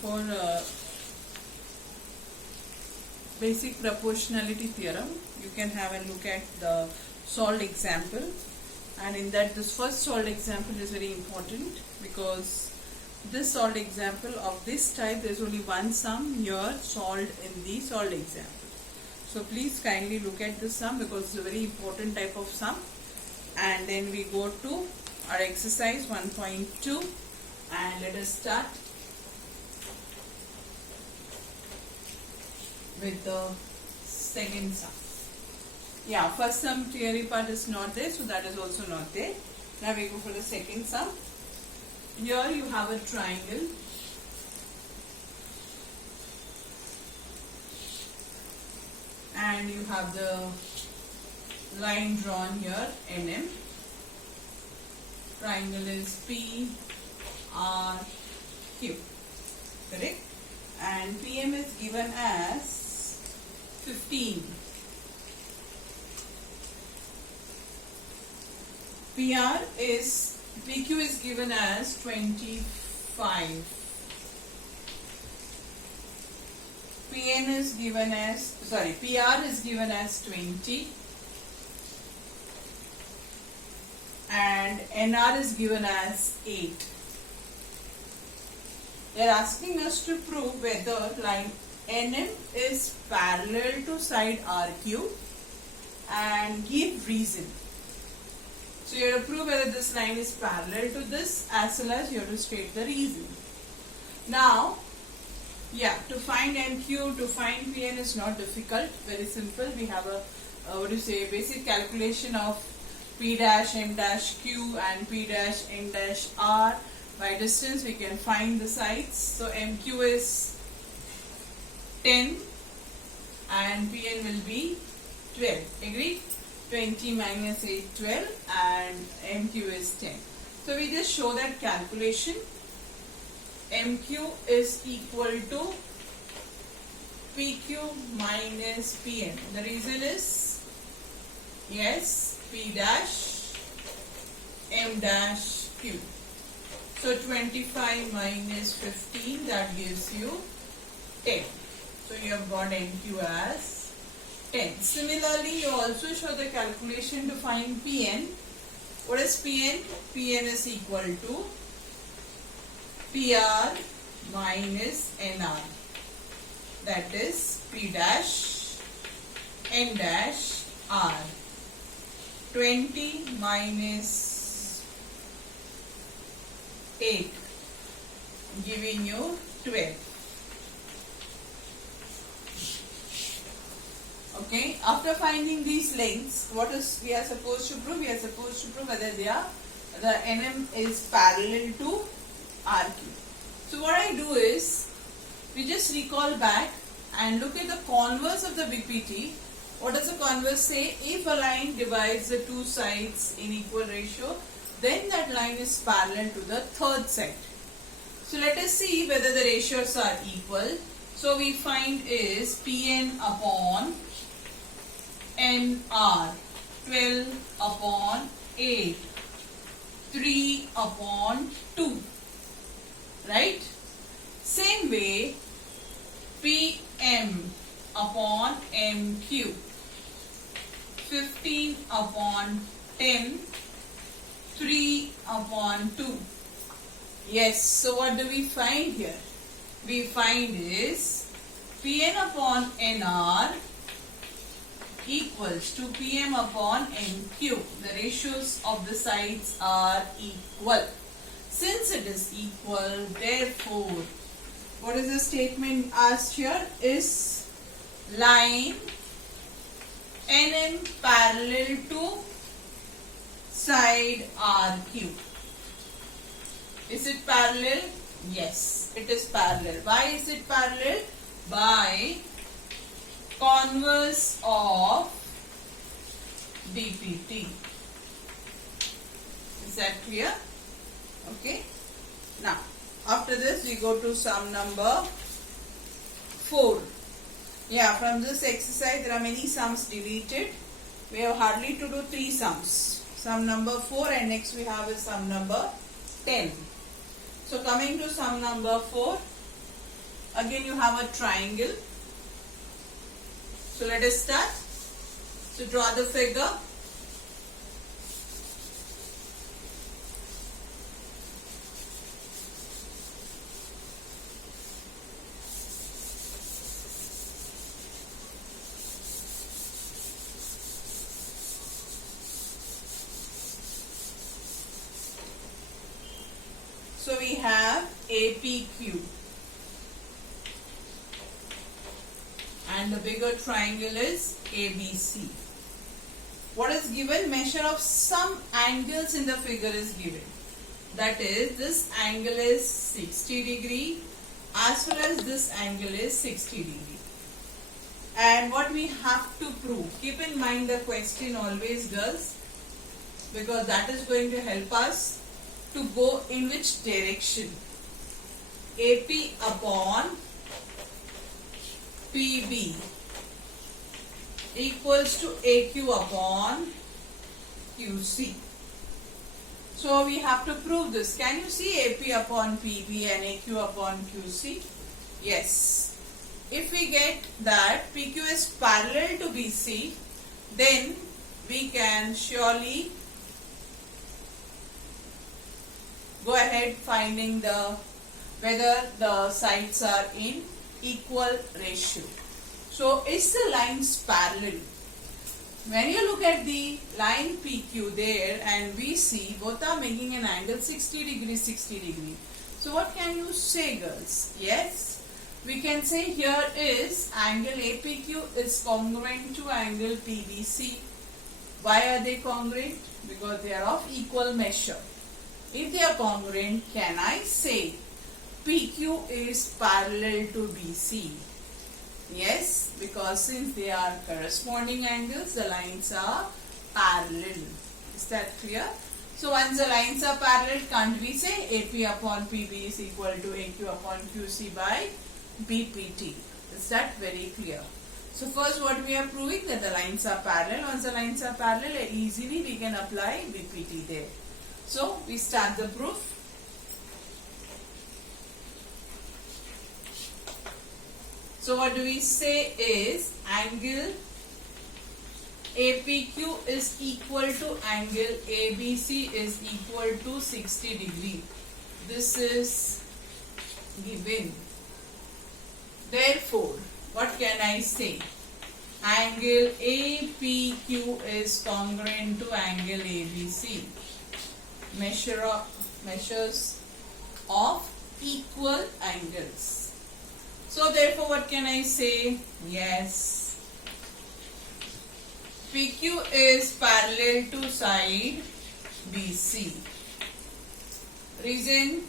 for basic proportionality theorem, you can have a look at the solved example, and in that this first solved example is very important, because this solved example of this type, there is only one sum here solved in the solved example. So please kindly look at this sum, because it's a very important type of sum. And then we go to our exercise 1.2, and let us start with the second sum. Yeah, first sum theory part is not there, so that is also not there. Now we go for the second sum. Here you have a triangle, and you have the line drawn here, NM. Triangle is PRQ, correct? And PM is given as 15. PQ is given as 25. PR is given as 20. And NR is given as 8. They are asking us to prove whether line NM is parallel to side RQ and give reason. So you have to prove whether this line is parallel to this, as well as you have to state the reason. Now, yeah, to find MQ, to find PN is not difficult, very simple. We have a basic calculation of P dash M dash Q and P dash N dash R. By distance we can find the sides. So MQ is 10 and PN will be 12. Agreed? 20 minus 8, 12, and MQ is 10. So we just show that calculation. MQ is equal to PQ minus PN. The reason is, yes, P dash M dash Q. So 25 minus 15, that gives you 10. So you have got MQ as 10. Similarly, you also show the calculation to find PN. What is PN? PN is equal to PR minus NR. That is P dash N dash R. 20 minus 8, giving you 12. Okay, after finding these lengths, what is we are supposed to prove? We are supposed to prove whether the NM is parallel to RQ. So what I do is, we just recall back and look at the converse of the BPT. What does the converse say? If a line divides the two sides in equal ratio, then that line is parallel to the third side. So let us see whether the ratios are equal. So we find is PN upon NR, 12 upon 8, 3 upon 2, right? Same way, PM upon MQ, 15 upon 10, 3 upon 2. Yes, so what do we find here? We find is PN upon NR equals to PM upon MQ. The ratios of the sides are equal. Since it is equal, therefore, what is the statement asked here? Is line NM parallel to side RQ? Is it parallel? Yes, it is parallel. Why is it parallel? By converse of BPT. Is that clear? Okay. Now, after this we go to sum number 4. Yeah, from this exercise there are many sums deleted. We have hardly to do 3 sums. Sum number 4, and next we have is sum number 10. So coming to sum number 4, Again you have a triangle. So let us start. So draw the figure. So we have APQ. And the bigger triangle is ABC. What is given? Measure of some angles in the figure is given. That is, this angle is 60 degree as well as this angle is 60 degree. And what we have to prove, keep in mind the question always, girls, because that is going to help us to go in which direction. AP upon PB equals to AQ upon QC. So we have to prove this. Can you see AP upon PB and AQ upon QC? Yes. If we get that PQ is parallel to BC, then we can surely go ahead finding whether the sides are in equal ratio. So is the lines parallel? When you look at the line PQ there and BC, both are making an angle 60 degree, 60 degree. So what can you say, girls? Yes, we can say here is angle APQ is congruent to angle PBC. Why are they congruent? Because they are of equal measure. If they are congruent, can I say PQ is parallel to BC? Yes, because since they are corresponding angles, the lines are parallel. Is that clear? So once the lines are parallel, can't we say AP upon PB is equal to AQ upon QC by BPT? Is that very clear? So first what we are proving, that the lines are parallel. Once the lines are parallel, easily we can apply BPT there. So we start the proof. So what do we say is angle APQ is equal to angle ABC is equal to 60 degree. This is given. Therefore, what can I say? Angle APQ is congruent to angle ABC. Measures of equal angles. So therefore what can I say? Yes, PQ is parallel to side BC. Reason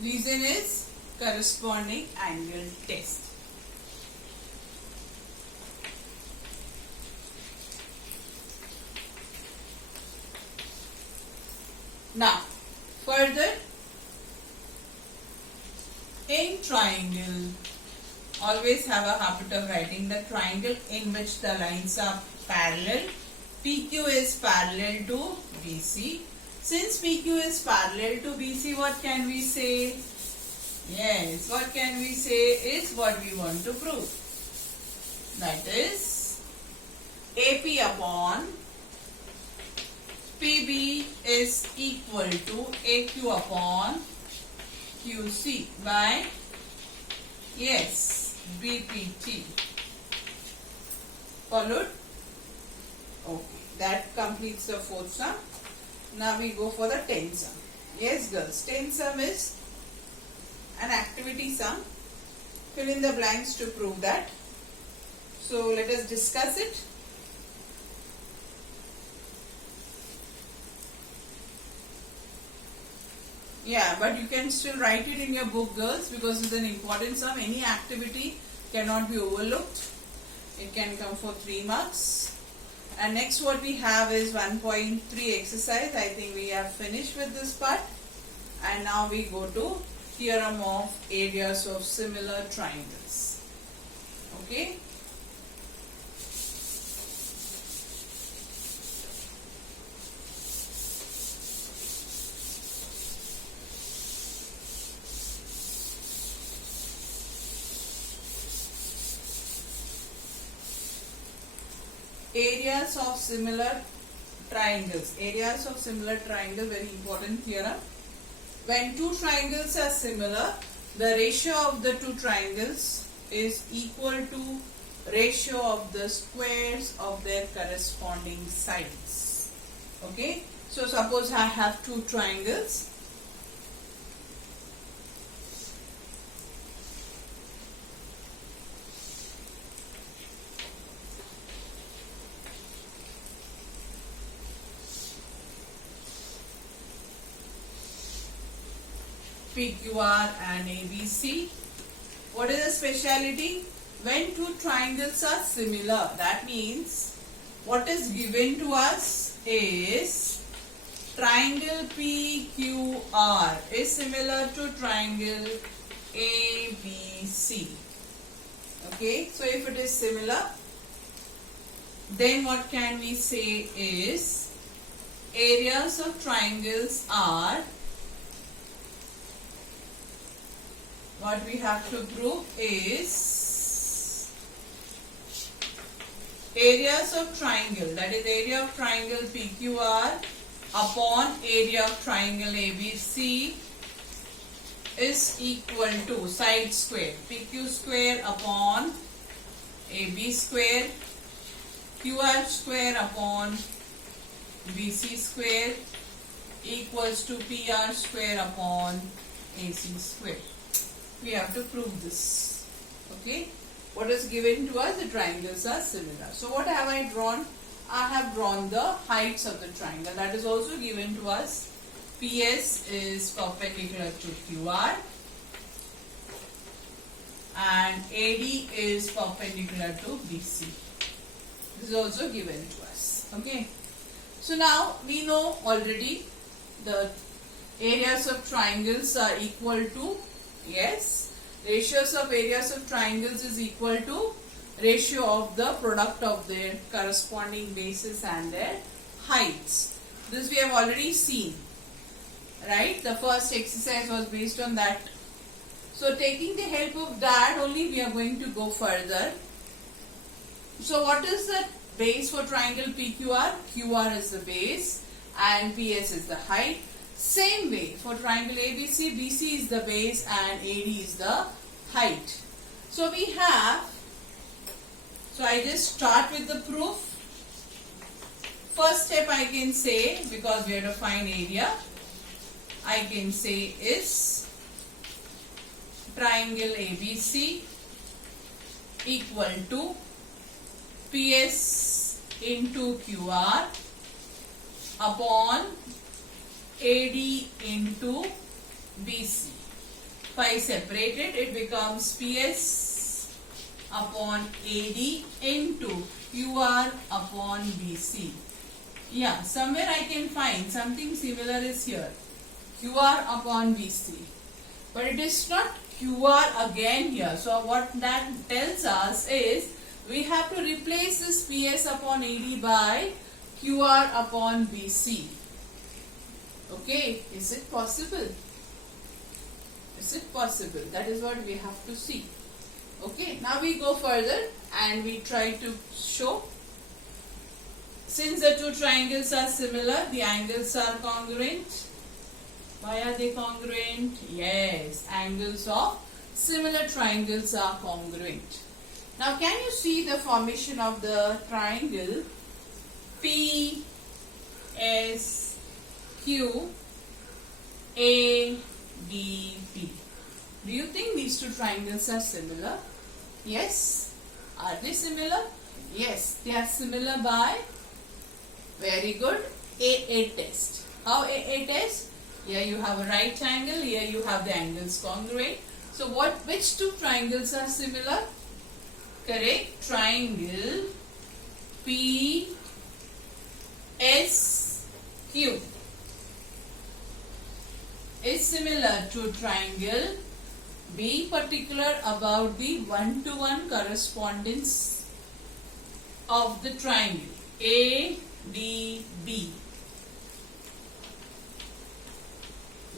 is corresponding angle test. Now further, in triangle, always have a habit of writing the triangle in which the lines are parallel. PQ is parallel to BC. Since PQ is parallel to BC, what can we say? Yes, what can we say is what we want to prove. That is AP upon PB is equal to AQ upon QC by, yes, BPT. Followed? Okay, that completes the fourth sum. Now we go for the 10th sum. Yes, girls, 10th sum is an activity sum. Fill in the blanks to prove that. So let us discuss it. Yeah, but you can still write it in your book, girls, because it's an important sum. Any activity cannot be overlooked. It can come for 3 marks. And next what we have is 1.3 exercise. I think we have finished with this part. And now we go to theorem of areas of similar triangles. Okay. areas of similar triangles. Areas of similar triangle, very important theorem. When two triangles are similar, the ratio of the two triangles is equal to ratio of the squares of their corresponding sides. Okay, so suppose I have two triangles. PQR and ABC. What is the speciality? When two triangles are similar, that means what is given to us is triangle PQR is similar to triangle ABC. Okay, so if it is similar, then what can we say is areas of triangles are, what we have to prove is areas of triangle, that is area of triangle PQR upon area of triangle ABC is equal to side square, PQ square upon AB square, QR square upon BC square equals to PR square upon AC square. We have to prove this. Okay, what is given to us? The triangles are similar. So what have I drawn? I have drawn the heights of the triangle. That is also given to us. PS is perpendicular to QR and AD is perpendicular to BC. This is also given to us. Okay, so now we know already the areas of triangles are equal to, yes, ratios of areas of triangles is equal to ratio of the product of their corresponding bases and their heights. This we have already seen, right? The first exercise was based on that. So taking the help of that only we are going to go further. So what is the base for triangle PQR? QR is the base and PS is the height. Same way for triangle ABC, BC is the base and AD is the height. So we have, so I just start with the proof. First step I can say, because we have to find area, I can say is triangle ABC equal to PS into QR upon AD into BC. If I separate it, it becomes PS upon AD into QR upon BC. Yeah, somewhere I can find something similar is here. QR upon BC. But it is not QR again here. So what that tells us is we have to replace this PS upon AD by QR upon BC. Okay, is it possible? Is it possible? That is what we have to see. Okay, now we go further and we try to show. Since the two triangles are similar, the angles are congruent. Why are they congruent? Yes, angles of similar triangles are congruent. Now can you see the formation of the triangle PSQ ADP? Do you think these two triangles are similar? Yes. Are they similar? Yes, they are similar by, very good, AA test. How AA test? Here you have a right angle, here you have the angles congruent. So which two triangles are similar? Correct. Triangle PSQ is similar to triangle. Be particular about the one-to-one correspondence of the triangle ADB.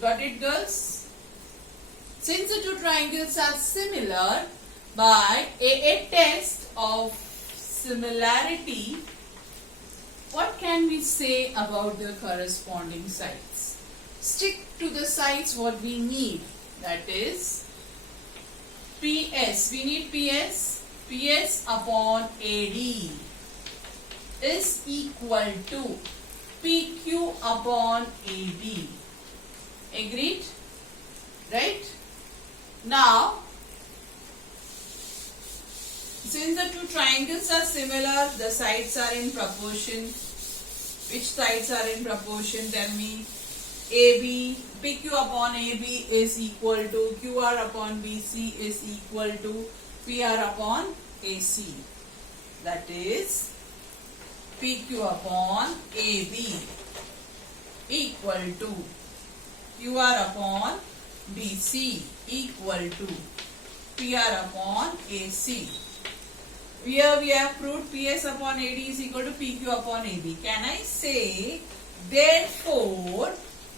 Got it, girls? Since the two triangles are similar, by AA test of similarity, what can we say about the corresponding sides? Stick to the sides what we need, that is PS. We need PS. PS upon AD is equal to PQ upon AB. Agreed? Right? Now, since the two triangles are similar, the sides are in proportion. Which sides are in proportion? Tell me. AB, PQ upon AB is equal to QR upon BC is equal to PR upon AC. That is PQ upon AB equal to QR upon BC equal to PR upon AC. Here we have proved PS upon AD is equal to PQ upon AB. Can I say therefore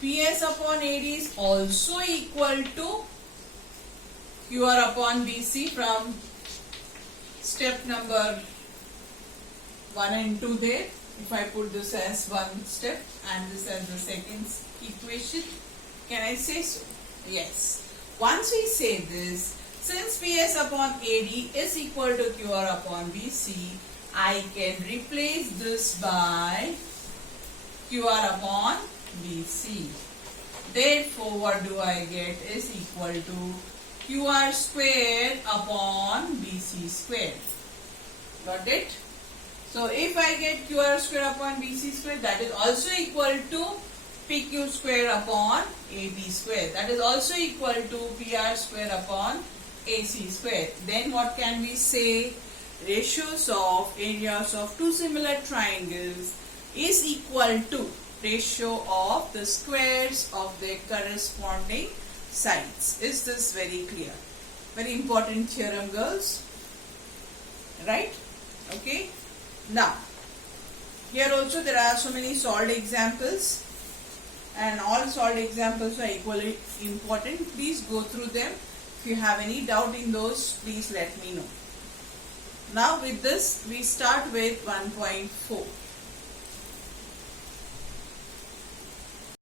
PS upon AD is also equal to QR upon BC from step number 1 and 2 there? If I put this as one step and this as the second equation, can I say so? Yes. Once we say this, since PS upon AD is equal to QR upon BC, I can replace this by QR upon BC. Therefore, what do I get is equal to QR squared upon BC squared. Got it? So, if I get QR squared upon BC squared, that is also equal to PQ squared upon AB squared. That is also equal to PR squared upon AC squared. Then what can we say? Ratios of areas of two similar triangles is equal to ratio of the squares of their corresponding sides. Is this very clear? Very important theorem, girls. Right? Okay. Now, here also there are so many solved examples, and all solved examples are equally important. Please go through them. If you have any doubt in those, please let me know. Now with this, we start with 1.4.